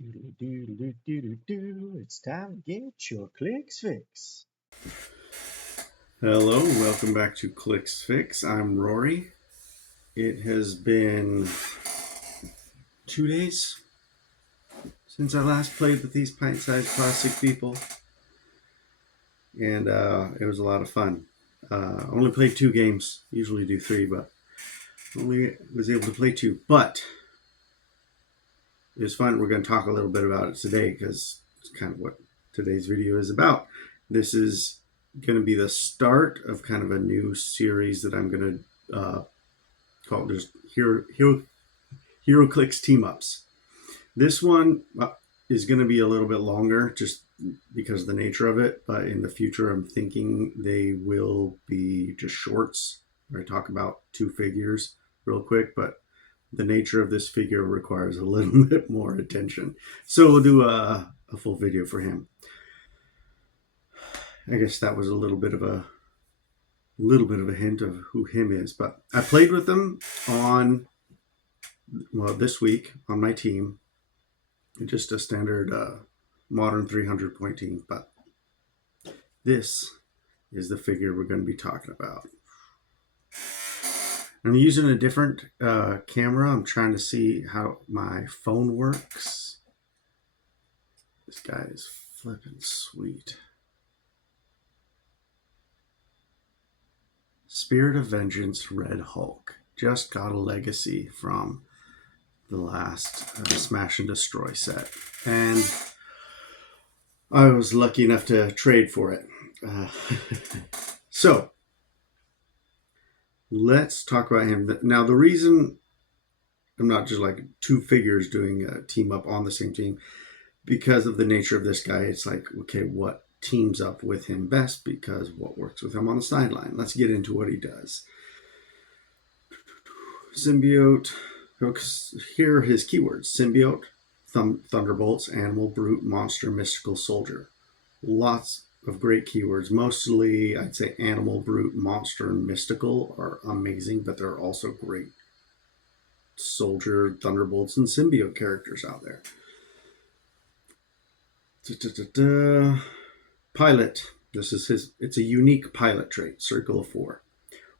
Doodle-doo-doo-doo-doo-doo. It's time to get your clicks fix. Hello, welcome back to Clicks Fix. I'm Rory. It has been 2 days since I last played with these pint-sized plastic people, and it was a lot of fun. Only played 2 games. Usually do 3, but only was able to play 2. But it was fun. We're going to talk a little bit about it today because it's kind of what today's video is about. This is going to be the start of kind of a new series that I'm going to call just Heroclix team ups. This one is going to be a little bit longer just because of the nature of it, but in the future, I'm thinking they will be just shorts where I talk about 2 figures real quick, but the nature of this figure requires a little bit more attention. So we'll do a full video for him. I guess that was a little bit of a hint of who him is, but I played with him on this week on my team, just a standard modern 300 point team, but this is the figure we're going to be talking about. I'm using a different camera. I'm trying to see how my phone works. This guy is flipping sweet. Spirit of Vengeance Red Hulk. Just got a legacy from the last Smash and Destroy set, and I was lucky enough to trade for it. So let's talk about him. Now, the reason I'm not just like 2 figures doing a team up on the same team, because of the nature of this guy, it's like, okay, what teams up with him best, because what works with him on the sideline. Let's get into what he does. Symbiote. Here are his keywords: symbiote, thunderbolts, animal, brute, monster, mystical, soldier. Lots of great keywords. Mostly, I'd say animal, brute, monster, and mystical are amazing, but there are also great soldier, thunderbolts, and symbiote characters out there. Pilot. This is his. It's a unique pilot trait. Circle of 4.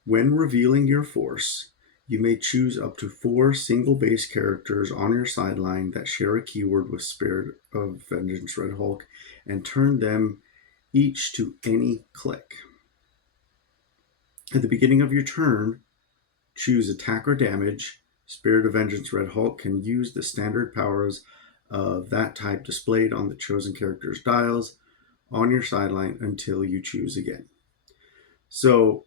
When revealing your force, you may choose up to 4 single base characters on your sideline that share a keyword with Spirit of Vengeance Red Hulk and turn them each to any click. At the beginning of your turn, choose attack or damage. Spirit of Vengeance Red Hulk can use the standard powers of that type displayed on the chosen character's dials on your sideline until you choose again. So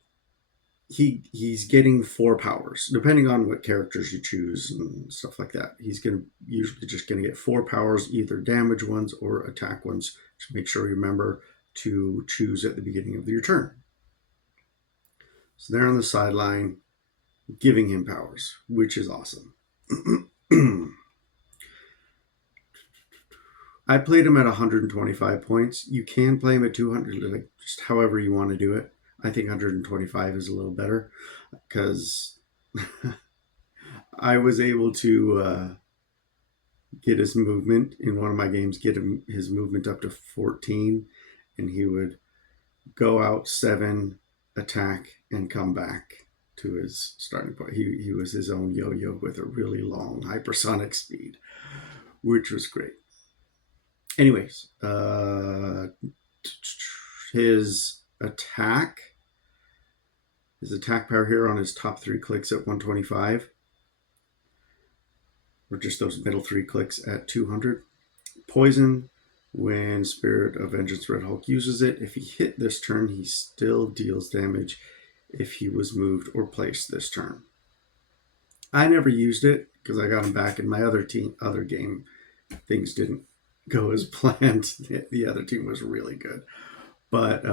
he's getting 4 powers depending on what characters you choose and stuff like that. He's usually just going to get 4 powers, either damage ones or attack ones. Just make sure you remember to choose at the beginning of your turn. So they're on the sideline giving him powers, which is awesome. I played him at 125 points. You can play him at 200, like just however you want to do it. I think 125 is a little better because I was able to get his movement in one of my games, get his movement up to 14, and he would go out 7, attack, and come back to his starting point. He was his own yo-yo with a really long hypersonic speed, which was great. Anyways, his attack power here on his top 3 clicks at 125, or just those middle 3 clicks at 200. Poison, when Spirit of Vengeance Red Hulk uses it, if he hit this turn, he still deals damage if he was moved or placed this turn. I never used it because I got him back in my other game. Things didn't go as planned. The other team was really good. But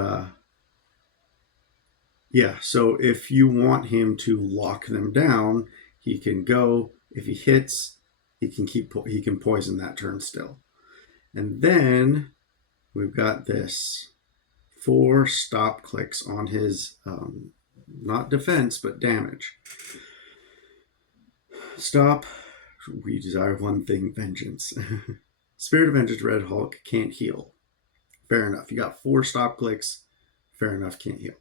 yeah, so if you want him to lock them down, he can go. If he hits, he can poison that turn still. And then we've got this 4 stop clicks on his not defense but damage. Stop. We desire one thing: vengeance. Spirit of Vengeance Red Hulk can't heal. Fair enough. You got 4 stop clicks. Fair enough, can't heal.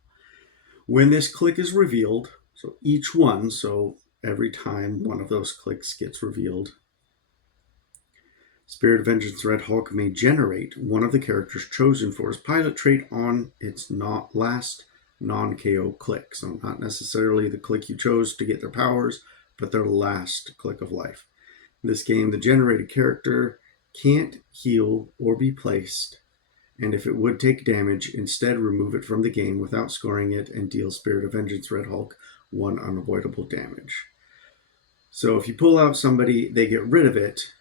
When this click is revealed, so each one, so every time one of those clicks gets revealed, Spirit of Vengeance Red Hulk may generate one of the characters chosen for his pilot trait on its last non-KO click. So not necessarily the click you chose to get their powers, but their last click of life. In this game, the generated character can't heal or be placed, and if it would take damage, instead remove it from the game without scoring it and deal Spirit of Vengeance Red Hulk 1 unavoidable damage. So if you pull out somebody, they get rid of it,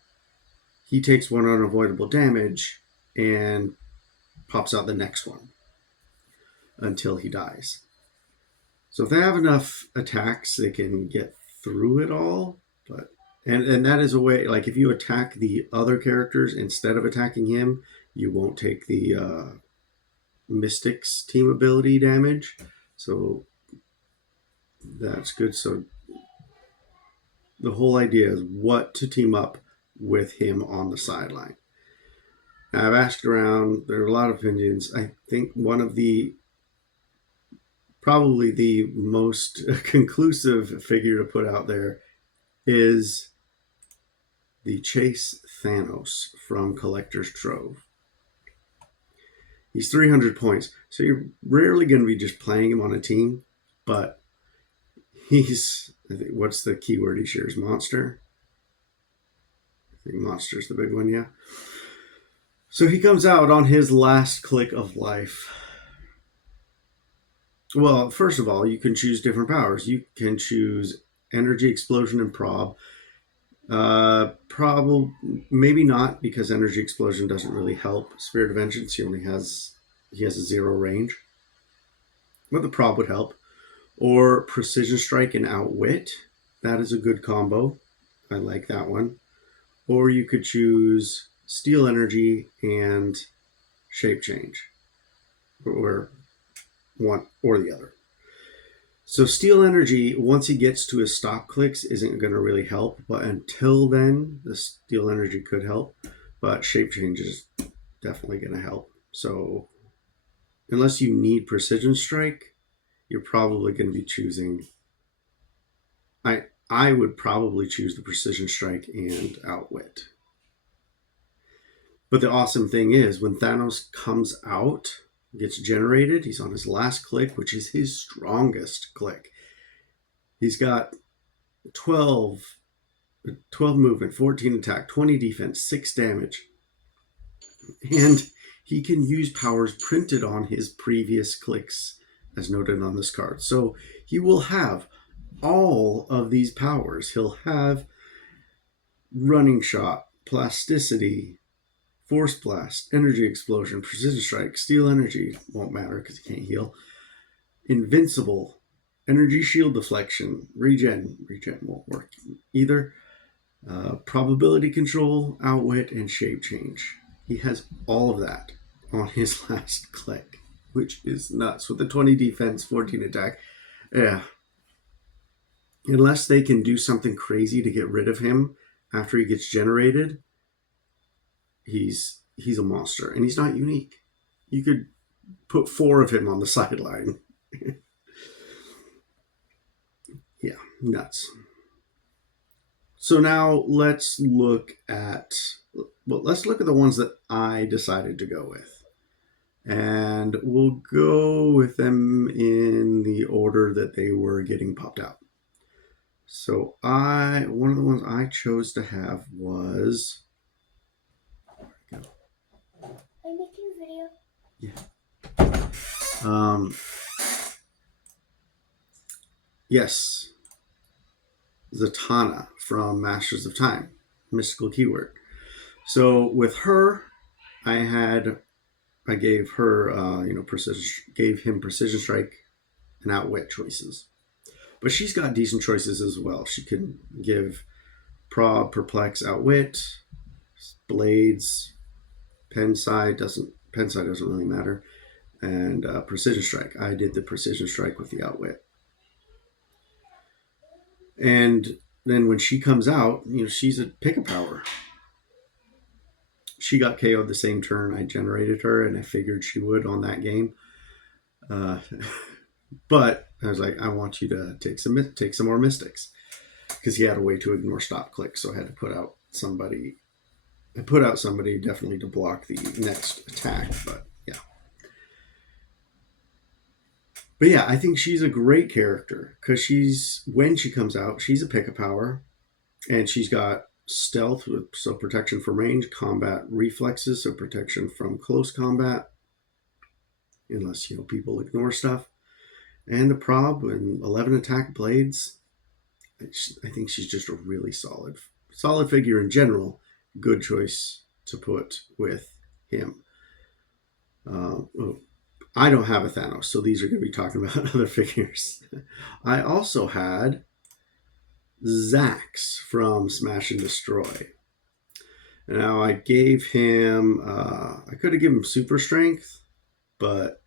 he takes 1 unavoidable damage and pops out the next one until he dies. So if they have enough attacks, they can get through it all. But and that is a way, like if you attack the other characters instead of attacking him, you won't take the Mystics team ability damage. So that's good. So the whole idea is what to team up with him on the sideline. Now, I've asked around, there are a lot of opinions. I think one of the probably the most conclusive figure to put out there is the Chase Thanos from Collector's Trove. He's 300 points, so you're rarely going to be just playing him on a team, but he's, I think, what's the keyword he shares? Monster? I think Monster's the big one, yeah. So he comes out on his last click of life. Well, first of all, you can choose different powers. You can choose Energy, Explosion, and Prob. Probably, maybe not, because Energy Explosion doesn't really help Spirit of Vengeance. He has a 0 range, but the Prob would help. Or Precision Strike and Outwit. That is a good combo. I like that one. Or you could choose Steel Energy and Shape Change, or one or the other. So Steel Energy, once he gets to his stop clicks, isn't going to really help. But until then, the Steel Energy could help. But Shape Change is definitely going to help. So unless you need Precision Strike, you're probably going to be choosing... I would probably choose the Precision Strike and Outwit. But the awesome thing is, when Thanos comes out, gets generated, he's on his last click, which is his strongest click. He's got 12 movement, 14 attack, 20 defense, 6 damage. And he can use powers printed on his previous clicks, as noted on this card. So he will have all of these powers. He'll have Running Shot, Plasticity, Force Blast, Energy Explosion, Precision Strike, Steel Energy, won't matter because he can't heal, Invincible, Energy Shield Deflection, Regen won't work either, Probability Control, Outwit, and Shape Change. He has all of that on his last click, which is nuts. With the 20 defense, 14 attack, yeah. Unless they can do something crazy to get rid of him after he gets generated, he's a monster, and he's not unique. You could put 4 of him on the sideline. Yeah, nuts. So now let's look at the ones that I decided to go with, and we'll go with them in the order that they were getting popped out. So one of the ones I chose to have was... I'm making a video. Yeah. Yes. Zatanna from Masters of Time. Mystical keyword. So with her, I gave her, gave him Precision Strike and Outwit choices. But she's got decent choices as well. She can give Prob, Perplex, Outwit, Blades, Penside doesn't really matter, and Precision Strike. I did the Precision Strike with the Outwit. And then when she comes out, she's a pick a power. she got KO'd the same turn I generated her, and I figured she would on that game. But I was like, I want you to take some more mystics, because he had a way to ignore stop click, so I had to put out somebody. I put out somebody definitely to block the next attack, but yeah. But yeah, I think she's a great character because when she comes out, she's a pick-a-power, and she's got stealth, so protection from range, combat reflexes, so protection from close combat, unless people ignore stuff, and the prob and 11 attack blades. I think she's just a really solid figure in general. Good choice to put with him. I don't have a Thanos, so these are going to be talking about other figures. I also had Zax from Smash and Destroy. Now I gave him, I could have given him super strength, but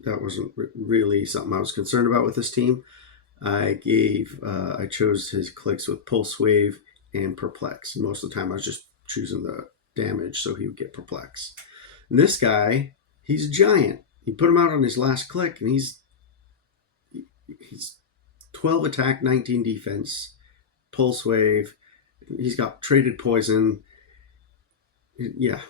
that wasn't really something I was concerned about with this team. I chose his clicks with Pulse Wave and Perplex. Most of the time I was just choosing the damage so he would get Perplex. And this guy, he's a giant. You put him out on his last click, and he's 12 attack, 19 defense, Pulse Wave. He's got traded poison. Yeah.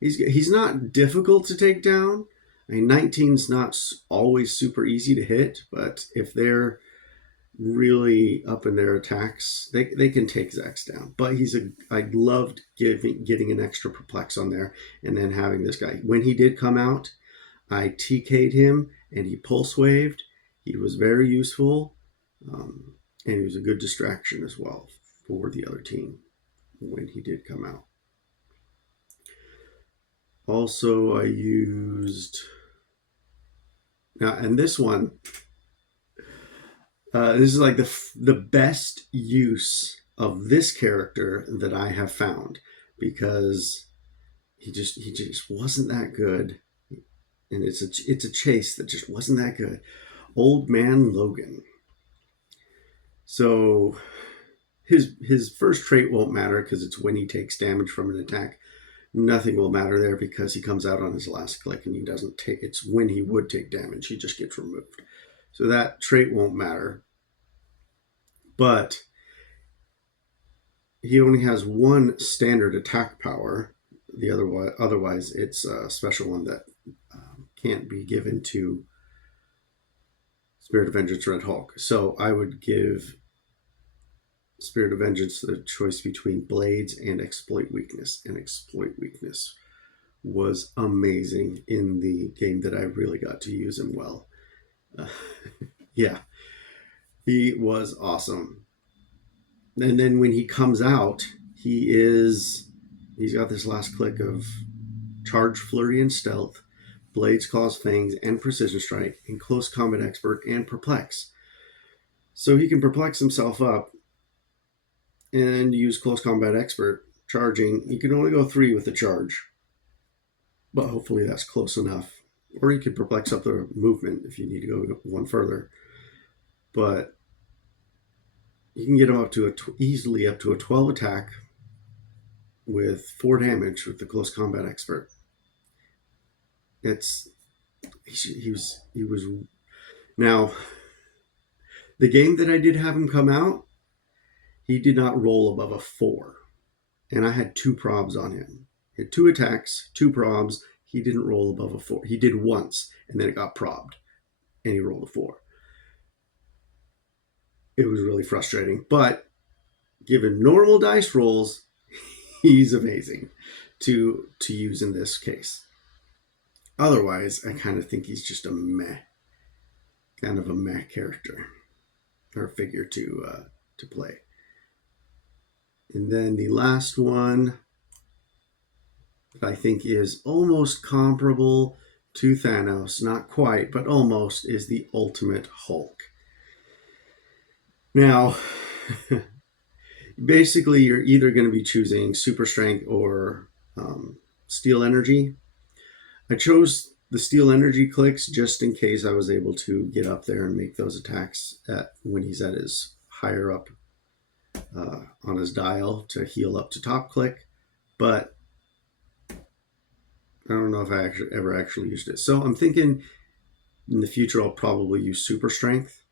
He's not difficult to take down. I mean, 19's not always super easy to hit, but if they're really up in their attacks, they can take Zax down. But I loved getting an extra Perplex on there, and then having this guy. When he did come out, I TK'd him, and he Pulse Waved. He was very useful, and he was a good distraction as well for the other team when he did come out. Also, I used... Now, and this one, this is like the best use of this character that I have found, because he just wasn't that good, and it's a chase that just wasn't that good. Old Man Logan. So his first trait won't matter because it's when he takes damage from an attack. Nothing will matter there because he comes out on his last click and he doesn't take. It's when he would take damage, he just gets removed. So that trait won't matter. But he only has one standard attack power. Otherwise, it's a special one that can't be given to Spirit of Vengeance Red Hulk. So I would give Spirit of Vengeance the choice between Blades and Exploit Weakness. And Exploit Weakness was amazing in the game that I really got to use him well. Yeah, he was awesome. And then when he comes out, he's got this last click of Charge, Flurry, and Stealth, Blades, Claws, Fangs, and Precision Strike, and Close Combat Expert, and Perplex. So he can perplex himself up and use Close Combat Expert. Charging, you can only go 3 with the charge, but hopefully that's close enough. Or you could perplex up the movement if you need to go one further. But you can get him up to easily up to a 12 attack with 4 damage with the Close Combat Expert. He was now, the game that I did have him come out, he did not roll above a 4. And I had 2 probs on him. He had 2 attacks, 2 probs. He didn't roll above a 4. He did once, and then it got probbed, and he rolled a 4. It was really frustrating. But given normal dice rolls, he's amazing to use in this case. Otherwise, I kind of think he's just a meh character or figure to play. And then the last one that I think is almost comparable to Thanos, not quite, but almost, is the Ultimate Hulk. Now, basically, you're either going to be choosing Super Strength or Steel Energy. I chose the Steel Energy clicks just in case I was able to get up there and make those attacks when he's at his higher up on his dial to heal up to top click. But I don't know if I ever actually used it. So I'm thinking in the future I'll probably use super strength,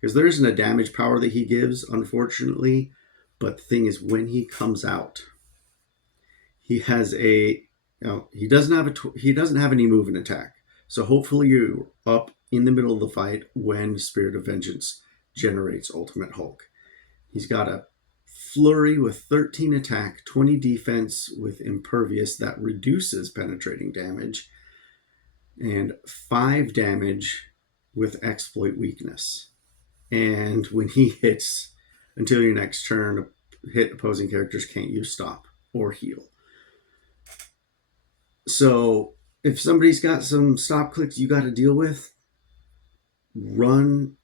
because there isn't a damage power that he gives, unfortunately. But the thing is, when he comes out, he has he doesn't have he doesn't have any move and attack. So hopefully you're up in the middle of the fight when Spirit of Vengeance generates Ultimate Hulk. He's got a flurry with 13 attack, 20 defense with impervious that reduces penetrating damage, and 5 damage with exploit weakness. And when he hits, until your next turn, hit opposing characters can't use stop or heal. So if somebody's got some stop clicks you got to deal with, run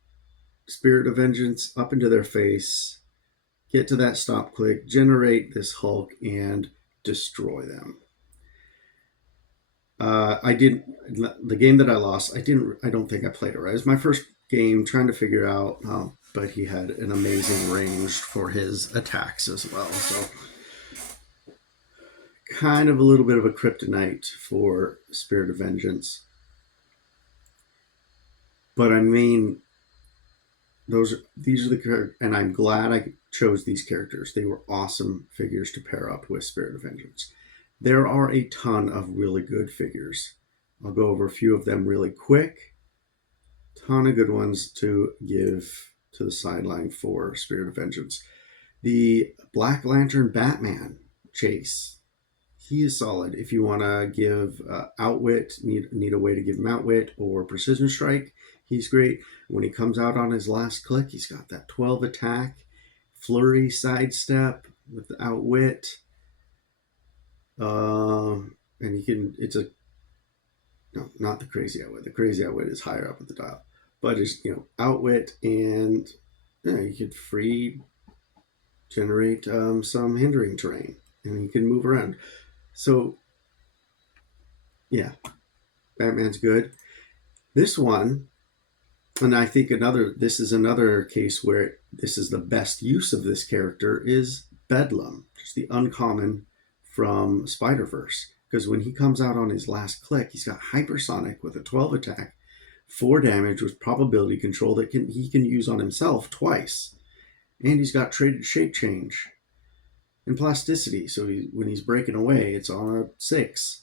Spirit of Vengeance up into their face, get to that stop click, generate this Hulk, and destroy them. I didn't. The game that I lost, I didn't. I don't think I played it right. It was my first game trying to figure out. But he had an amazing range for his attacks as well. So kind of a little bit of a kryptonite for Spirit of Vengeance. But I mean, these are the, and I'm glad I chose these characters. They were awesome figures to pair up with Spirit of Vengeance. There are a ton of really good figures. I'll go over a few of them really quick. Ton of good ones to give to the sideline for Spirit of Vengeance. The Black Lantern Batman Chase. He is solid. If you want to give Outwit, need a way to give him Outwit or Precision Strike, he's great. When he comes out on his last click, he's got that 12 attack, flurry sidestep with the Outwit. And he can, no, not the Crazy Outwit. The Crazy Outwit is higher up at the dial. But it's, Outwit, and you could free generate some hindering terrain, and you can move around. So, yeah, Batman's good. This one, and I think this is another case where this is the best use of this character, is Bedlam, just the uncommon from Spider-Verse. Because when he comes out on his last click, he's got Hypersonic with a 12 attack, 4 damage with probability control that he can use on himself twice. And he's got traded shape change and plasticity. So when he's breaking away, it's on a 6.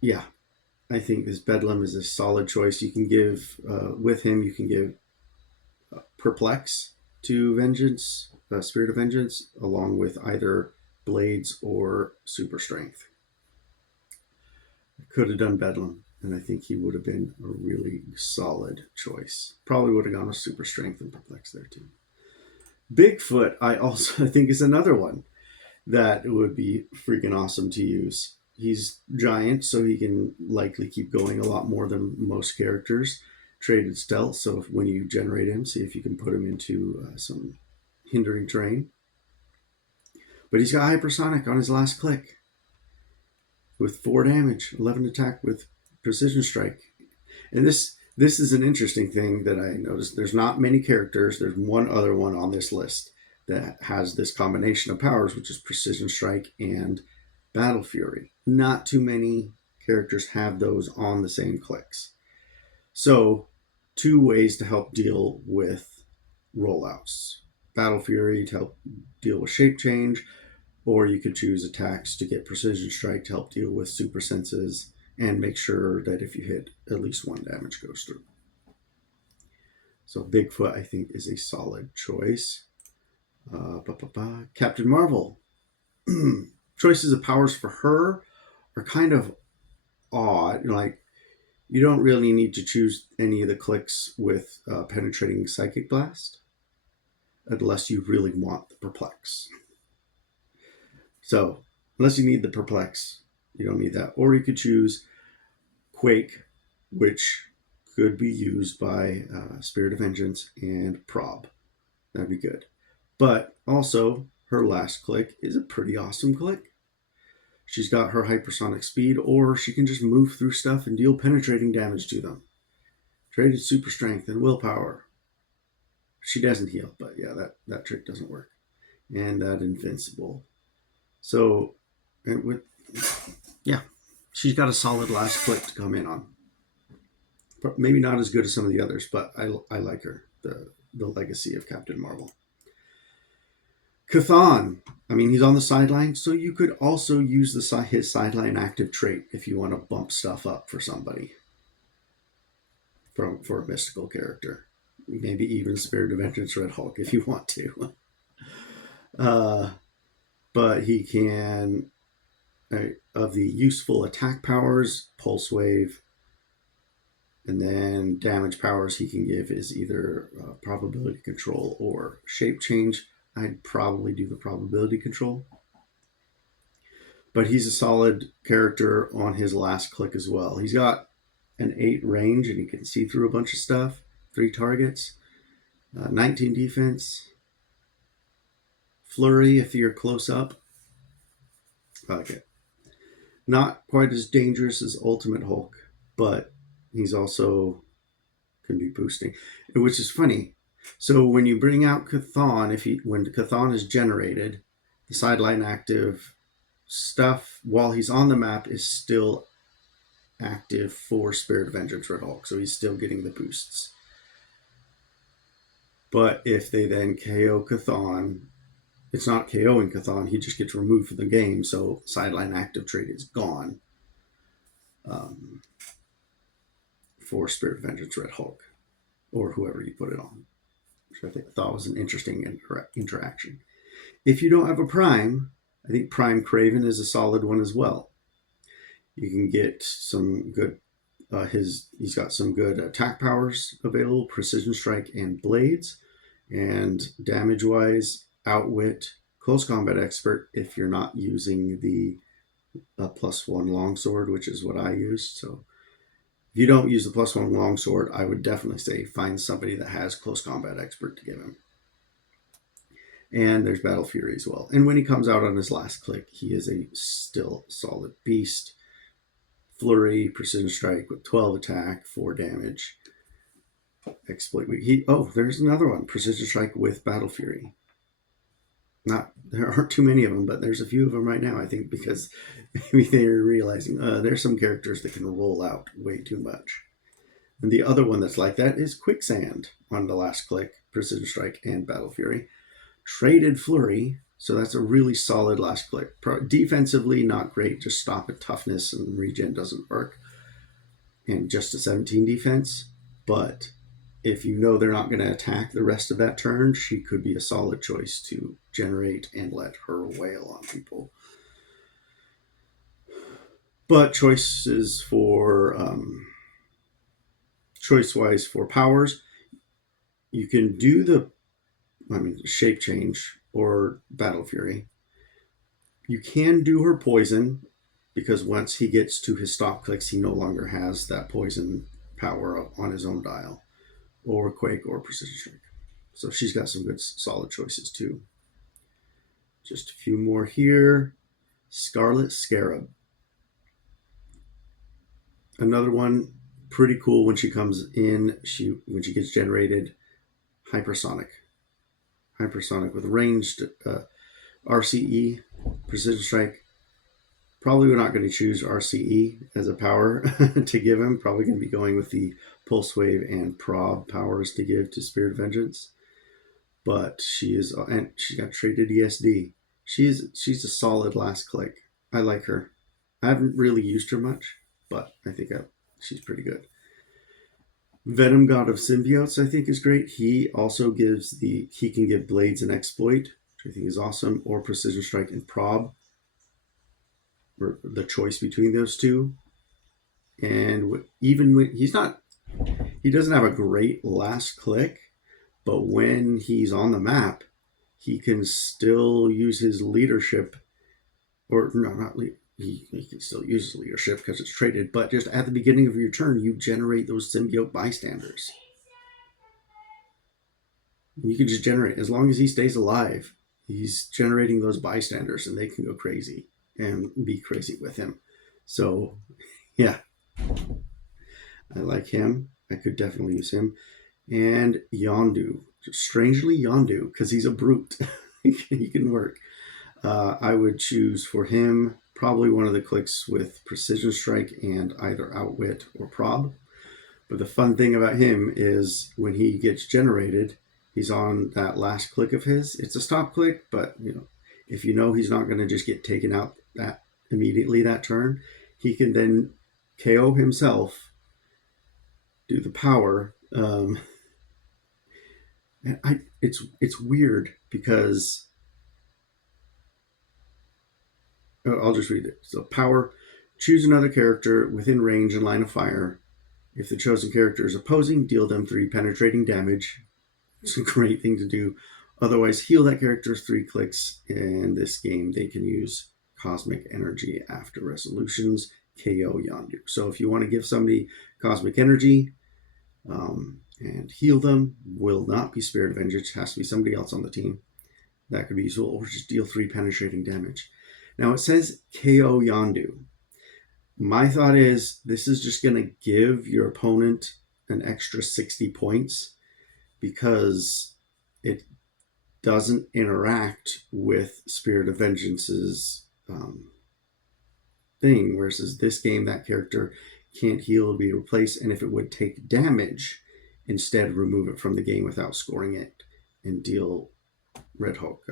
Yeah, I think this Bedlam is a solid choice. You can give, with him, you can give Perplex to Vengeance, Spirit of Vengeance, along with either Blades or Super Strength. I could have done Bedlam, and I think he would have been a really solid choice. Probably would have gone with Super Strength and Perplex there too. Bigfoot, I also think, is another one that would be freaking awesome to use. He's giant, so he can likely keep going a lot more than most characters. Traded stealth, so when you generate him, see if you can put him into some hindering terrain. But he's got Hypersonic on his last click with 4 damage, 11 attack with Precision Strike. And this is an interesting thing that I noticed. There's not many characters. There's one other one on this list that has this combination of powers, which is Precision Strike and Battle Fury. Not too many characters have those on the same clicks. So 2 ways to help deal with rollouts. Battle Fury to help deal with shape change, or you could choose attacks to get Precision Strike to help deal with super senses and make sure that if you hit, at least 1 damage goes through. So Bigfoot, I think, is a solid choice. Captain Marvel. Choices of powers for her are kind of odd. Like, you don't really need to choose any of the clicks with penetrating Psychic Blast unless you really want the Perplex. So unless you need the Perplex, you don't need that. Or you could choose Quake, which could be used by Spirit of Vengeance and Prob. That'd be good. But also, her last click is a pretty awesome click. She's got her hypersonic speed, or she can just move through stuff and deal penetrating damage to them. Traded super strength and willpower. She doesn't heal, but yeah, that trick doesn't work. And that invincible. So, and with Yeah, she's got a solid last click to come in on. But maybe not as good as some of the others, but I like her. The legacy of Captain Marvel. Chthon. I mean, he's on the sideline, so you could also use his sideline active trait if you want to bump stuff up for somebody, for a mystical character. Maybe even Spirit of Vengeance Red Hulk if you want to. But he can, of the useful attack powers, Pulse Wave, and then damage powers he can give is either probability control or shape change. I'd probably do the probability control. But he's a solid character on his last click as well. He's got an 8 range and he can see through a bunch of stuff. 3 targets, 19 defense, flurry if you're close up. I like it. Not quite as dangerous as Ultimate Hulk, but he's also can be boosting, which is funny. So when you bring out Chthon, when Chthon is generated, the sideline active stuff while he's on the map is still active for Spirit of Vengeance Red Hulk, so he's still getting the boosts. But if they then KO Chthon, it's not KOing Chthon, he just gets removed from the game, so sideline active trait is gone for Spirit of Vengeance Red Hulk, or whoever you put it on, which I thought was an interesting interaction. If you don't have a Prime, I think Prime Craven is a solid one as well. You can get some good, he's got some good attack powers available, Precision Strike and Blades, and damage-wise, Outwit, Close Combat Expert if you're not using the +1 longsword, which is what I used. So if you don't use the +1 longsword, I would definitely say find somebody that has Close Combat Expert to give him. And there's Battle Fury as well. And when he comes out on his last click, he is a still solid beast. Flurry, Precision Strike with 12 attack, 4 damage. Exploit. There's another one. Precision Strike with Battle Fury. There aren't too many of them, but there's a few of them right now, I think, because maybe they're realizing there's some characters that can roll out way too much. And the other one that's like that is Quicksand on the last click, Precision Strike and Battle Fury. Traded Flurry, so that's a really solid last click. Defensively, not great, just stop at toughness and regen doesn't work. And just a 17 defense, but if you know they're not going to attack the rest of that turn, she could be a solid choice to generate and let her wail on people. But choice-wise for powers, you can do shape change or Battle Fury. You can do her poison, because once he gets to his stop clicks, he no longer has that poison power on his own dial, or Quake or Precision Strike. So she's got some good solid choices too. Just a few more here. Scarlet Scarab. Another one, pretty cool when she comes in. When she gets generated, hypersonic with ranged RCE, Precision Strike. Probably we're not going to choose RCE as a power to give him. Probably going to be going with the Pulse Wave and Prob powers to give to Spirit of Vengeance. But she's got traded ESD. She's a solid last click. I like her. I haven't really used her much, but I think she's pretty good. Venom, God of Symbiotes, I think is great. He also he can give Blades and Exploit, which I think is awesome, or Precision Strike and Prob. The choice between those two. And even when he doesn't have a great last click, but when he's on the map, he can still use his leadership, or no, not he can still use his leadership because it's traded, but just at the beginning of your turn, you generate those symbiote bystanders. You can just generate, as long as he stays alive, he's generating those bystanders and they can go crazy and be crazy with him. So, yeah, I like him. I could definitely use him. And Yondu, strangely Yondu, because he's a brute. He can work. I would choose for him probably one of the clicks with Precision Strike and either Outwit or Prob. But the fun thing about him is when he gets generated, he's on that last click of his. It's a stop click, but if he's not going to just get taken out that immediately that turn, he can then KO himself, do the power. And it's weird because I'll just read it. So power, choose another character within range and line of fire. If the chosen character is opposing, deal them 3 penetrating damage. It's a great thing to do. Otherwise, heal that character 3 clicks. In this game, they can use Cosmic Energy after resolutions, KO Yondu. So if you want to give somebody Cosmic Energy and heal them, will not be Spirit of Vengeance. It has to be somebody else on the team. That could be useful. Or just deal 3 penetrating damage. Now it says KO Yondu. My thought is this is just going to give your opponent an extra 60 points because it doesn't interact with Spirit of Vengeance's thing. Whereas this game, that character can't heal or be replaced. And if it would take damage, instead remove it from the game without scoring it and deal Red Hulk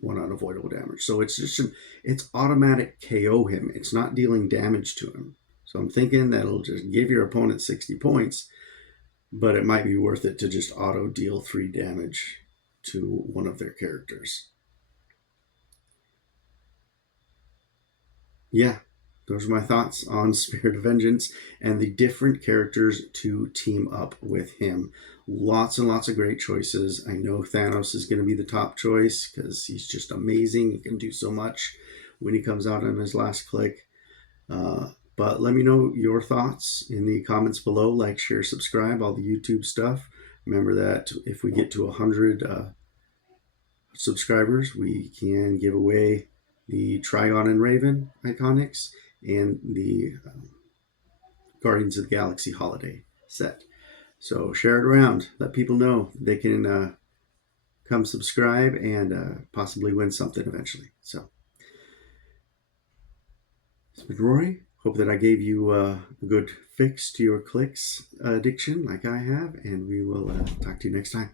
1 unavoidable damage. So it's just it's automatic KO him. It's not dealing damage to him. So I'm thinking that'll just give your opponent 60 points, but it might be worth it to just auto deal 3 damage to one of their characters. Yeah, those are my thoughts on Spirit of Vengeance and the different characters to team up with him. Lots and lots of great choices. I know Thanos is going to be the top choice because he's just amazing. He can do so much when he comes out on his last click. But let me know your thoughts in the comments below. Like, share, subscribe, all the YouTube stuff. Remember that if we get to 100 subscribers, we can give away the Trigon and Raven Iconics and the Guardians of the Galaxy holiday set. So share it around. Let people know they can come subscribe and possibly win something eventually. So it's been Rory. Hope that I gave you a good fix to your clicks addiction like I have. And we will talk to you next time.